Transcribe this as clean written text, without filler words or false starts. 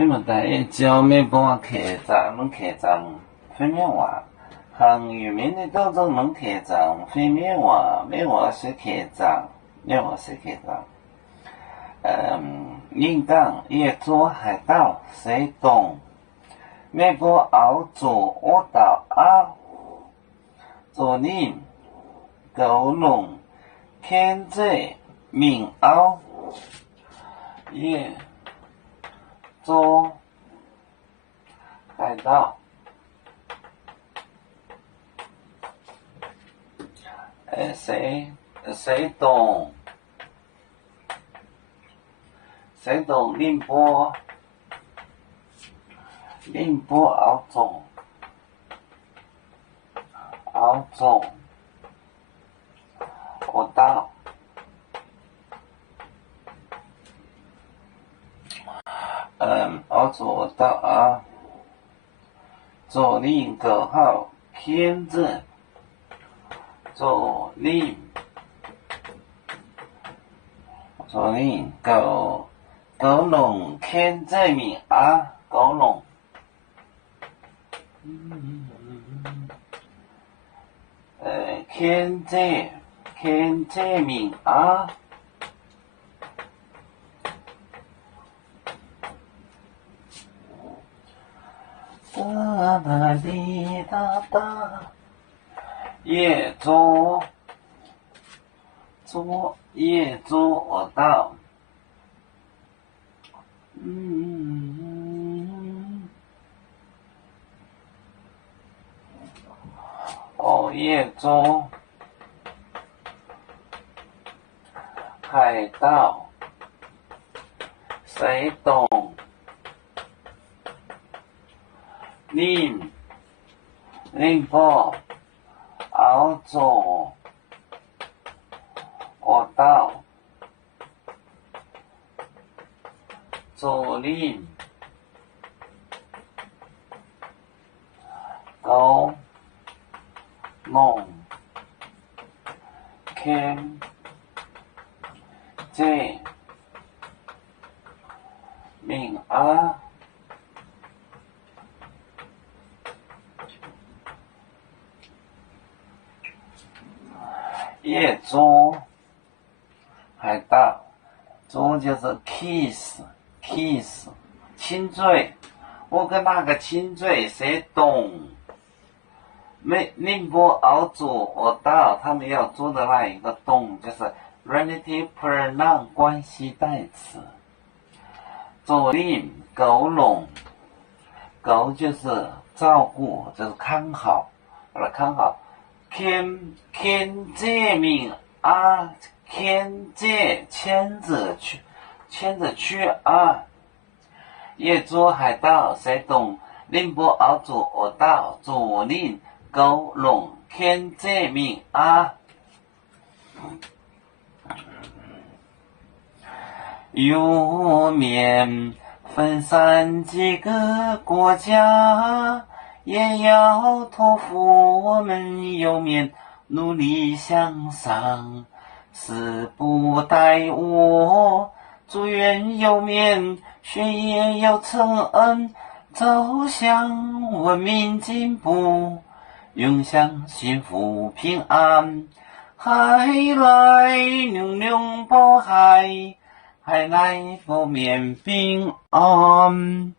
你们大爷教没帮客栈，门客栈非面话，行渔民的当中门客栈非面话，没话是客栈，没话是客栈。应当也做海盗，谁懂？没把熬做我到啊，做你狗笼，看这命熬也做海盗。谁懂？谁懂宁波熬总我到熬总我到啊，左令狗号天字，左令狗笼看这名啊，狗笼。看这名啊，哒哒滴哒哒，夜做我到，夜做海盗，谁懂？宁波熬做我到，左令狗笼看这名啊，夜做海盗，做就是 kiss 亲嘴，我跟那个亲嘴谁懂？宁波熬做我到，他们要做的那一个懂就是 relative pronoun 关系代词。左令狗笼，狗就是照顾，就是看好，看好。看这名啊，看这牵着去啊。夜做海盗，谁懂？宁波熬做我到，左令狗笼看这名啊。有面分散几个国家，也要托付我们有面努力向上，死不待我，祝愿有面学业有成恩，走向文明进步，永享幸福平安。海来牛牛报海，海来不免平安。